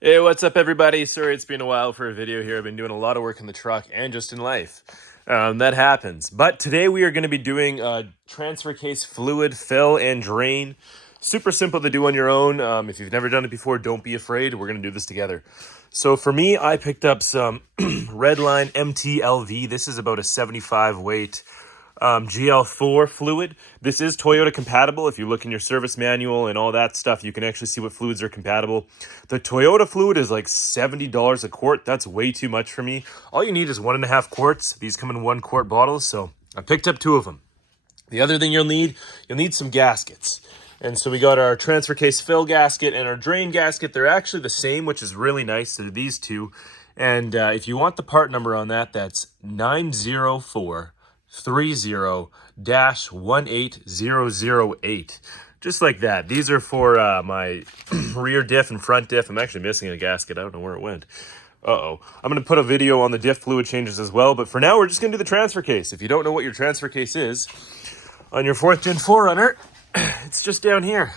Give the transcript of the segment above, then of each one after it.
Hey, what's up, everybody? Sorry it's been a while for a video here. I've been doing a lot of work in the truck and just in life. That happens. But today we are going to be doing transfer case fluid fill and drain. Super simple to do on your own. If you've never done it before, don't be afraid. We're going to do this together. So for me, I picked up some Redline MTLV. This is about a 75 weight GL4 fluid. This is Toyota compatible. If you look in your service manual and all that stuff, you can actually see what fluids are compatible. The Toyota fluid is like $70 a quart. That's way too much for me. All you need is 1.5 quarts. These come in 1 quart bottles, so I picked up 2 of them. The other thing you'll need some gaskets. And so we got our transfer case fill gasket and our drain gasket. They're actually the same, which is really nice. They're these two. And if you want the part number on that, that's 90430-18008. Just like that. These are for my rear diff and front diff. I'm actually missing a gasket. I don't know where it went. I'm going to put a video on the diff fluid changes as well. But for now, we're just going to do the transfer case. If you don't know what your transfer case is, on your 4th Gen 4Runner, it's just down here.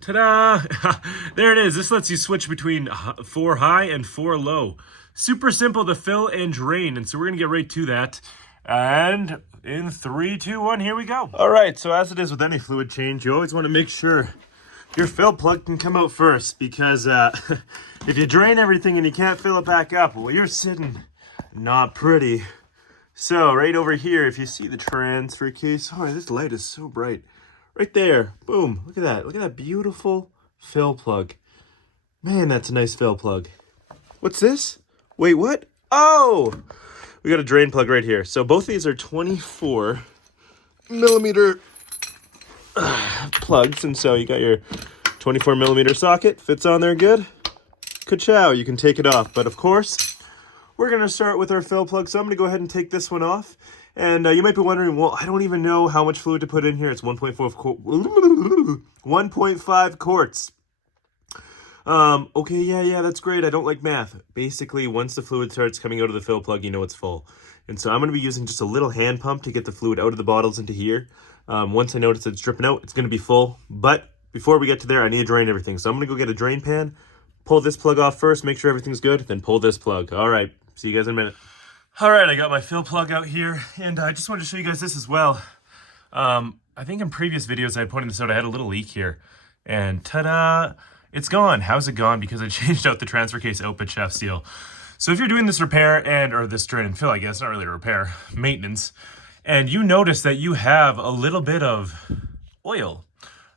Ta-da! There it is. This lets you switch between 4 high and 4 low. Super simple to fill and drain. And so we're going to get right to that. And in 3, 2, 1, here we go. All right, so as it is with any fluid change, you always want to make sure your fill plug can come out first, because if you drain everything and you can't fill it back up, well, you're sitting not pretty. So right over here, if you see the transfer case, oh, this light is so bright. Right there, boom, look at that. Look at that beautiful fill plug. Man, that's a nice fill plug. What's this? Wait, what? Oh! We got a drain plug right here. So both of these are 24 millimeter plugs. And so you got your 24 millimeter socket. Fits on there good. Ka-chow, you can take it off. But of course, we're going to start with our fill plug. So I'm going to go ahead and take this one off. And you might be wondering, well, I don't even know how much fluid to put in here. It's 1.5 quarts. Okay, yeah, that's great. I don't like math. Basically, once the fluid starts coming out of the fill plug, you know it's full. And so I'm going to be using just a little hand pump to get the fluid out of the bottles into here. Once I notice it's dripping out, it's going to be full. But before we get to there, I need to drain everything. So I'm going to go get a drain pan, pull this plug off first, make sure everything's good, then pull this plug. All right, see you guys in a minute. All right, I got my fill plug out here, and I just wanted to show you guys this as well. I think in previous videos I pointed this out, I had a little leak here, and ta-da! It's gone. How's it gone? Because I changed out the transfer case output shaft seal. So if you're doing this repair or this drain and fill, I guess, not really a repair, maintenance, and you notice that you have a little bit of oil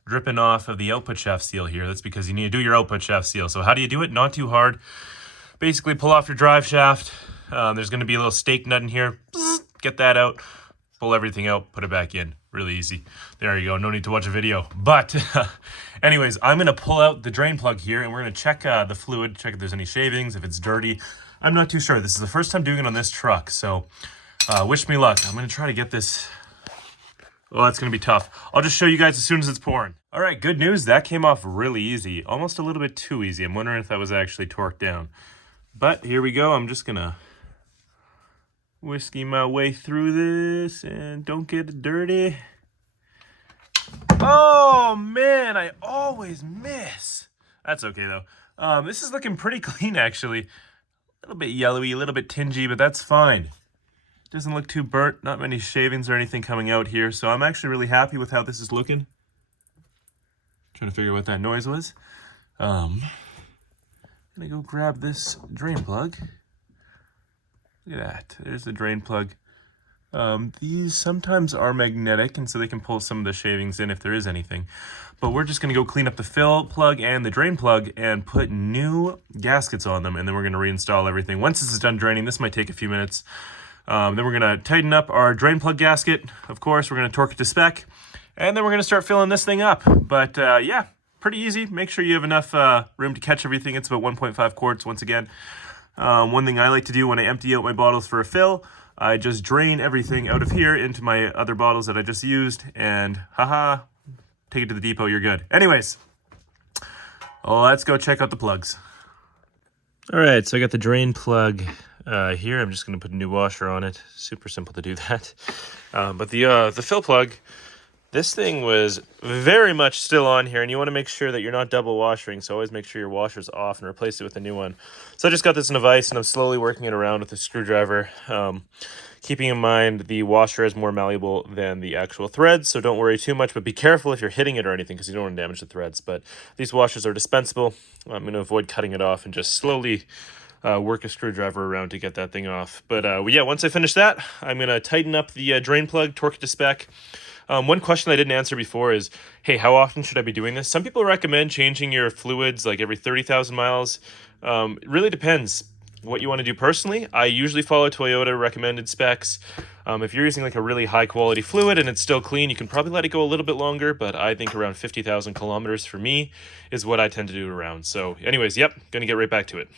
dripping off of the output shaft seal here, that's because you need to do your output shaft seal. So how do you do it? Not too hard. Basically pull off your drive shaft. There's going to be a little stake nut in here. Get that out. Pull everything out. Put it back in. Really easy. There you go. No need to watch a video. But anyways, I'm going to pull out the drain plug here, and we're going to check the fluid, check if there's any shavings, if it's dirty. I'm not too sure. This is the first time doing it on this truck, so wish me luck. I'm going to try to get this. Oh, that's going to be tough. I'll just show you guys as soon as it's pouring. All right, good news. That came off really easy. Almost a little bit too easy. I'm wondering if that was actually torqued down. But here we go. I'm just going to whiskey my way through this and don't get it dirty. Oh man, I always miss. That's okay though. This is looking pretty clean actually. A little bit yellowy, a little bit tingy, but that's fine. Doesn't look too burnt, not many shavings or anything coming out here, so I'm actually really happy with how this is looking. Trying to figure out what that noise was. I'm gonna go grab this drain plug. Look at that, there's the drain plug. These sometimes are magnetic, and so they can pull some of the shavings in if there is anything. But we're just gonna go clean up the fill plug and the drain plug and put new gaskets on them, and then we're gonna reinstall everything. Once this is done draining, this might take a few minutes. Then we're gonna tighten up our drain plug gasket. Of course, we're gonna torque it to spec, and then we're gonna start filling this thing up. But yeah, pretty easy. Make sure you have enough room to catch everything. It's about 1.5 quarts once again. One thing I like to do when I empty out my bottles for a fill, I just drain everything out of here into my other bottles that I just used, and haha, take it to the depot, you're good. Anyways, let's go check out the plugs. All right, so I got the drain plug here. I'm just going to put a new washer on it. Super simple to do that. But the fill plug, This thing was very much still on here, and you want to make sure that you're not double washing, so always make sure your washer's off and replace it with a new one. So I just got this in a vise, and I'm slowly working it around with a screwdriver, keeping in mind the washer is more malleable than the actual threads, so don't worry too much, but be careful if you're hitting it or anything, because you don't want to damage the threads. But these washers are dispensable. I'm going to avoid cutting it off and just slowly work a screwdriver around to get that thing off. But yeah, once I finish that, I'm going to tighten up the drain plug, torque it to spec. One question I didn't answer before is, hey, how often should I be doing this? Some people recommend changing your fluids like every 30,000 miles. It really depends what you want to do personally. I usually follow Toyota recommended specs. If you're using like a really high quality fluid and it's still clean, you can probably let it go a little bit longer, but I think around 50,000 kilometers for me is what I tend to do around. So anyways, yep, gonna get right back to it.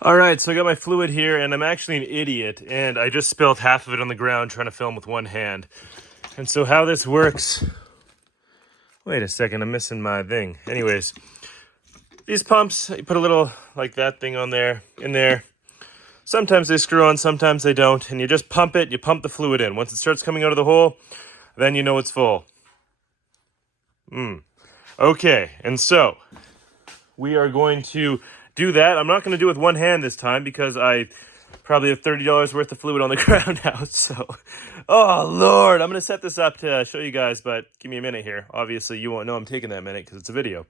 All right, so I got my fluid here, and I'm actually an idiot, and I just spilled half of it on the ground trying to film with one hand. And so how this works, wait a second, I'm missing my thing. Anyways, these pumps, you put a little like that thing on there, in there. Sometimes they screw on, sometimes they don't, and you just pump it, you pump the fluid in. Once it starts coming out of the hole, then you know it's full. Okay, and so we are going to do that. I'm not going to do it with one hand this time because I probably have $30 worth of fluid on the ground now. So, oh Lord, I'm going to set this up to show you guys, but give me a minute here. Obviously, you won't know I'm taking that minute because it's a video.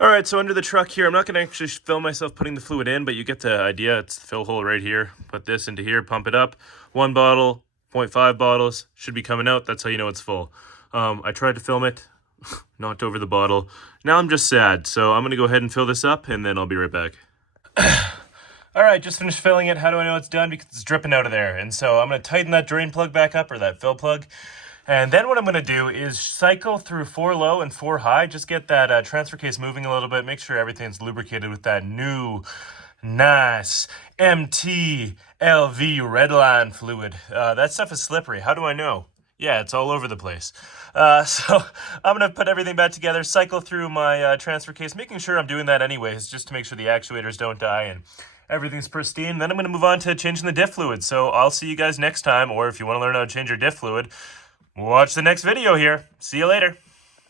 All right, so under the truck here, I'm not going to actually film myself putting the fluid in, but you get the idea. It's the fill hole right here. Put this into here, pump it up. 1 bottle, 0.5 bottles should be coming out. That's how you know it's full. I tried to film it, knocked over the bottle. Now I'm just sad, so I'm going to go ahead and fill this up, and then I'll be right back. All right, just finished filling it. How do I know it's done? Because it's dripping out of there. And so I'm going to tighten that drain plug back up, or that fill plug. And then what I'm going to do is cycle through 4 low and 4 high. Just get that transfer case moving a little bit. Make sure everything's lubricated with that new, nice MT LV Redline fluid. That stuff is slippery. How do I know? Yeah, it's all over the place. So I'm going to put everything back together, cycle through my transfer case, making sure I'm doing that anyways, just to make sure the actuators don't die and everything's pristine. Then I'm going to move on to changing the diff fluid. So I'll see you guys next time, or if you want to learn how to change your diff fluid, watch the next video here. See you later.